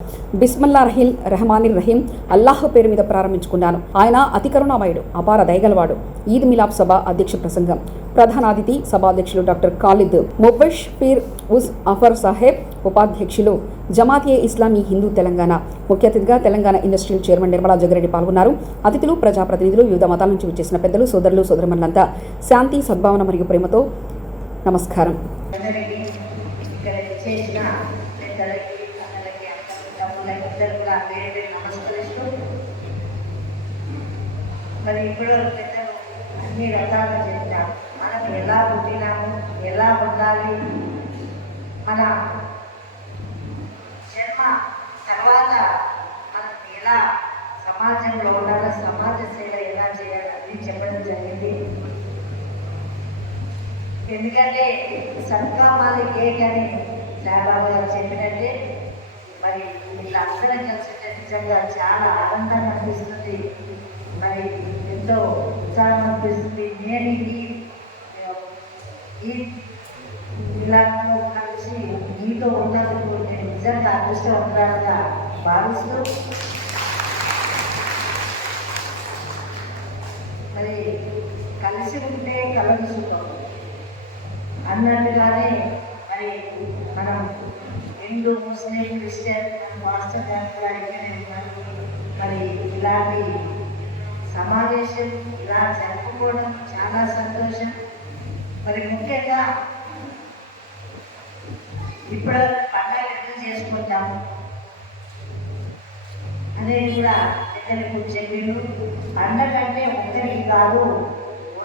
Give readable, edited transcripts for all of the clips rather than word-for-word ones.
బిస్మిల్లా రహమానిర్ రహీం అల్లాహ్ పేరు మీద ప్రారంభించుకున్నాను. ఆయన అతి కరుణామయుడు, అపార దయగలవాడు. ఈద్ మిలాద్ సభ అధ్యక్ష ప్రసంగం. ప్రధాన అతిథి సభాధ్యక్షులు డాక్టర్ ఖాలిద్ ముబష్ పీర్ ఉజ్ అఫర్ సాహెబ్. ఉపాధ్యక్షులు జమాతియే ఇస్లామీ హిందూ తెలంగాణ. ముఖ్య అతిథిగా తెలంగాణ ఇండస్ట్రియల్ చైర్మన్ నిర్మలా జగ్గారెడ్డి పాల్గొన్నారు. అతిథులు, ప్రజాప్రతినిధులు, వివిధ మతాల నుంచి వచ్చేసిన పెద్దలు, సోదరులు, సోదరుమణులంతా శాంతి, సద్భావన మరియు ప్రేమతో నమస్కారం. మరి ఇప్పుడు పెద్దలు అన్ని రకాలుగా చెప్తాము. మనం ఎలా పుట్టినాము, ఎలా ఉండాలి, మన జన్మ తర్వాత మనం ఎలా సమాజంలో ఉండాలి, సమాజ సేవ ఎలా చేయాలి అని చెప్పడం జరిగింది. ఎందుకంటే సబ్కా మాలిక్ ఏక్ అని సాయిబాబా గారు చెప్పినట్టే మరి ఇలా అందరం కలిసి నిజంగా చాలా ఆనందంగా అనిపిస్తుంది. మరి ఎంతో ఉత్సాహం అనిపిస్తుంది. నేను ఈ ఇలాంటి కలిసి మీతో ఉన్నందుకు నేను నిజంగా అదృష్టవంతురాలుగా భావిస్తూ మరి కలిసి ఉంటే కలదు సుఖం అన్నట్టుగానే మరి మనం హిందూ, ముస్లిం, క్రిస్టియన్, మాస్టర్ గారు కూడా ఇక్కడే ఉన్నారు. మరి ఇలాంటి సమావేశం ఇలా జరుపుకోవడం చాలా సంతోషం. మరి ముఖ్యంగా ఇప్పుడు పండుగ ఎట్లా చేసుకుంటాము అనేది కూడా పెద్దలకు చెప్పిండు. పండుగ అంటే ఒకరికి కాదు,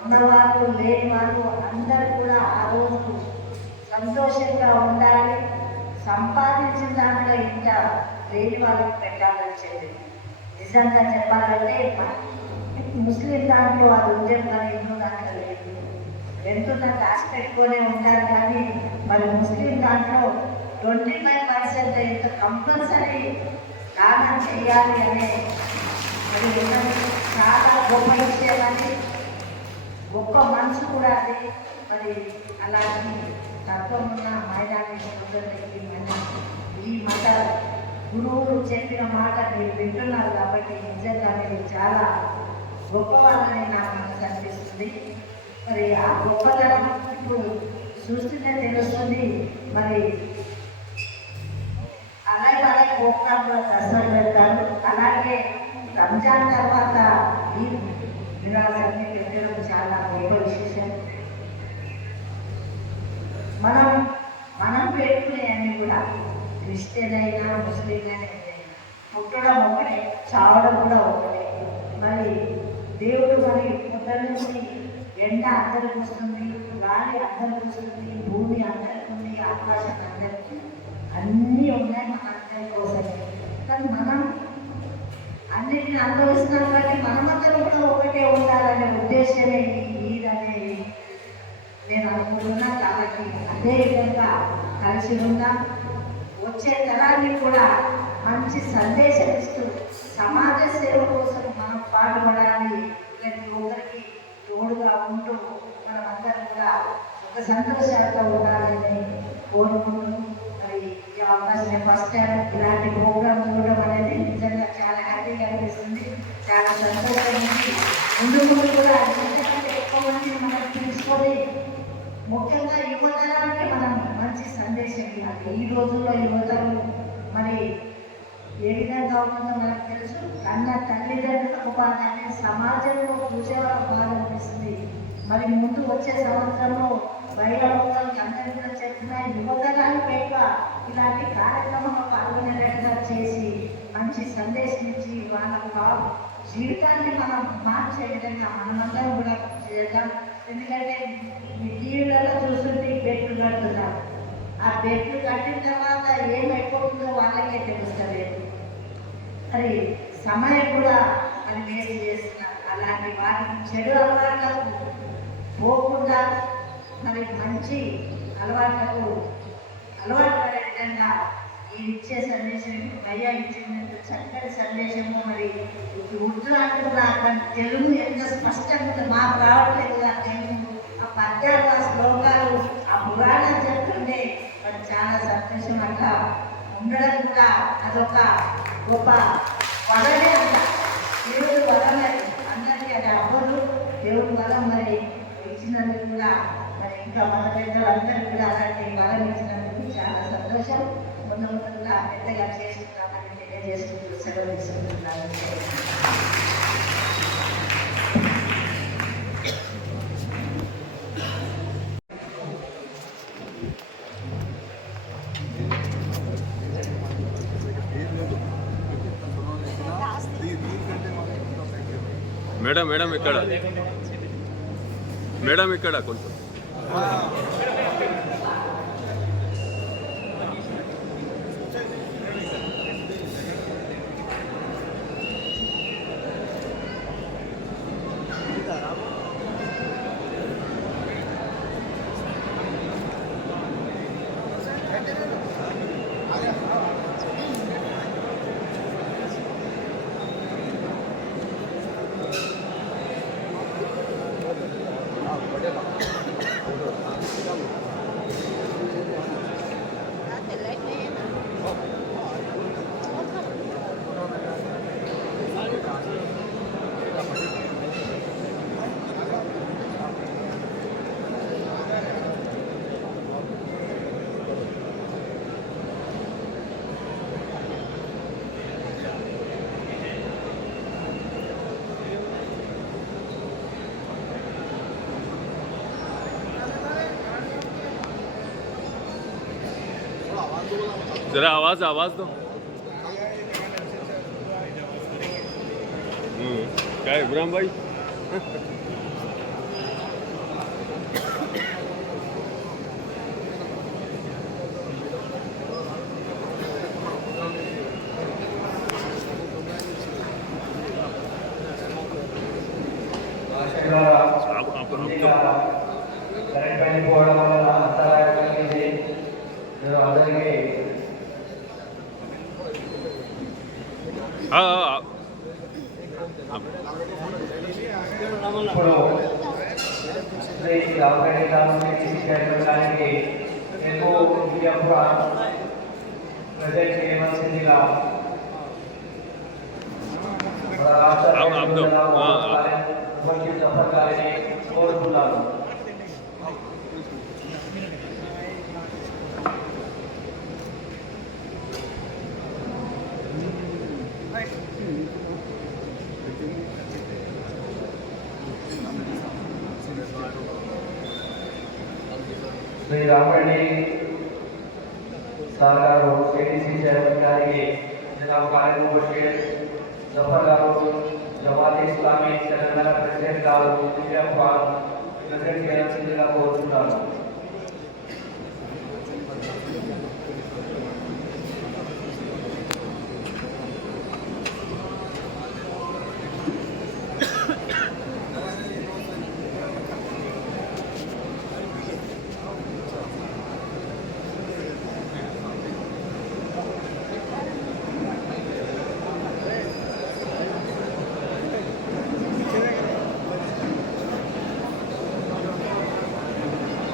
ఉన్నవారు లేని వారు అందరూ కూడా ఆ రోజు సంతోషంగా ఉండాలి. సంపాదించిన దాంట్లో ఇంకా లేని వాళ్ళకి పెట్టాలని చెప్పింది. నిజంగా చెప్పాలంటే ముస్లిం దాంట్లో అది ఉంటే మరి హిందూ దాంట్లో లేదు. ఎంతో ఆశ పెట్టుకునే ఉంటారు, కానీ మరి ముస్లిం దాంట్లో 25% ఇంత కంపల్సరీ దానం చేయాలి అనే మరి చాలా గొప్ప విషయం. అని గొప్ప మనసు కూడా అది. మరి అలాంటి తత్వం ఉన్న మైదాని ఈ మత గురువులు చెప్పిన మాట మీరు వింటున్నారు కాబట్టి నిజంగా మీరు చాలా గొప్పవాళ్ళని నా మనసు అనిపిస్తుంది. మరి ఆ గొప్పతనం ఇప్పుడు చూస్తూనే తెలుస్తుంది. మరి అలాగే గొప్పగా దర్శనం పెడతారు. అలాగే రంజాన్ తర్వాత ఈ విరాసాన్ని పెట్టడం చాలా గొప్ప విశేషం. మనం పెట్టుకునే అన్ని కూడా క్రిస్టియన్ అయినా, ముస్లిం అయినా, పుట్టడం ఒకటే, చావడం కూడా ఒకటే. మరి దేవుడు మరి పొద్దు నుంచి ఎండ అందరికి వస్తుంది, గాలి అందరికి వస్తుంది, భూమి అందరికి ఉంది, ఆకాశం అందరికి, అన్నీ ఉన్నాయి మన అందరి కోసమే. కానీ మనం అన్నిటిని అనుభవిస్తున్నాం కాబట్టి మనమందరం కూడా ఒకటే ఉండాలనే ఉద్దేశమే ఈద్ అనేది నేను అనుకుంటున్నా. కాబట్టి అదే విధంగా కలిసి ఉన్నాం. వచ్చే తరాన్ని కూడా మంచి సందేశం ఇస్తూ సమాజ సేవ కోసం మనం పాటుపడాలి. ప్రతి ఒక్కరికి తోడుగా ఉంటూ మనం అందరం కూడా ఒక సంతోషాలతో ఉండాలని కోరుకుంటూ మరి ఈ అవకాశం ఫస్ట్ టైం ఇలాంటి ప్రోగ్రామ్ చూడడం అనేది నిజంగా చాలా హ్యాపీగా అనిపిస్తుంది, చాలా సంతోషంగా. ముందు కూడా ఎక్కువ మంది మనం తీసుకొని ముఖ్యంగా యువతరానికి మనం మంచి సందేశం ఇవ్వాలి. ఈ రోజుల్లో యువతరం మరి ఏ విధంగా ఉంటుందో మనకు తెలుసు. కన్న తల్లిదండ్రులకు బాధ అనే సమాజంలో చూసేవాళ్ళకు బాధ అనిపిస్తుంది. మరి ముందు వచ్చే సంవత్సరంలో బహిరంగంగా అందరికీ కూడా చెప్పిన యువతరానికి ఎక్కువ ఇలాంటి కార్యక్రమంలో పాల్గొనేటట్టుగా చేసి మంచి సందేశం ఇచ్చి వాళ్ళ జీవితాన్ని మనం మార్చే విధంగా మనమందరం కూడా చేద్దాం. ఎందుకంటే మీ టీవీలలో చూస్తుంటే బెట్లు కడుతున్నారు. ఆ బెట్లు కట్టిన తర్వాత ఏమైపోతుందో వాళ్ళకే తెలుస్తుంది. మరి సమయం కూడా మరి వేస్ట్ చేస్తున్నారు. అలాంటి వాటికి చెడు అలవాట్లకు పోకుండా మరి మంచి అలవాట్లకు అలవాటు పడే విధంగా ఈ ఇచ్చే సందేశం అయ్యా ఇచ్చినంత చక్కటి సందేశము. మరి ఉర్దూ అంటున్నా తెలుగు ఎంత స్పష్టంగా మాకు రావట్లేదు. ఆ తెలుగు ఆ పద్యాలు, ఆ శ్లోకాలు, ఆ పురాణం చెప్తుంటే మరి చాలా సంతోషం. అట్లా ఉండడం కూడా అదొక గొప్ప వరమే అంట. దేవుడు వరమే అందరికీ అది అవ్వదు. దేవుడు వరం మరి ఇచ్చినందుకు కూడా మరి ఇంకా మన పెద్దలందరికీ కూడా అలాంటి వరం ఇచ్చినందుకు చాలా సంతోషం. మొన్న కూడా పెద్దగా చేస్తున్నామని తెలియజేసుకుంటూ సెలవు తీసుకుంటున్నాను. మేడం మేడం ఇక్కడ మేడం ఇక్కడ కొంచెం जरा आवाज दो. क्या इब्राहिम भाई శ్రీ రామరెడ్డి సార్ గారు ఏటీసీ చైర్మన్ గారికి జనాబ్ ఖాలిద్ బషీర్ జఫర్ గారు జమాత్ ఇస్లామీ తెలంగాణ ప్రెసిడెంట్ గారు ప్రెసిడెంట్ చేయాల్సిందిగా కోరుతున్నాను.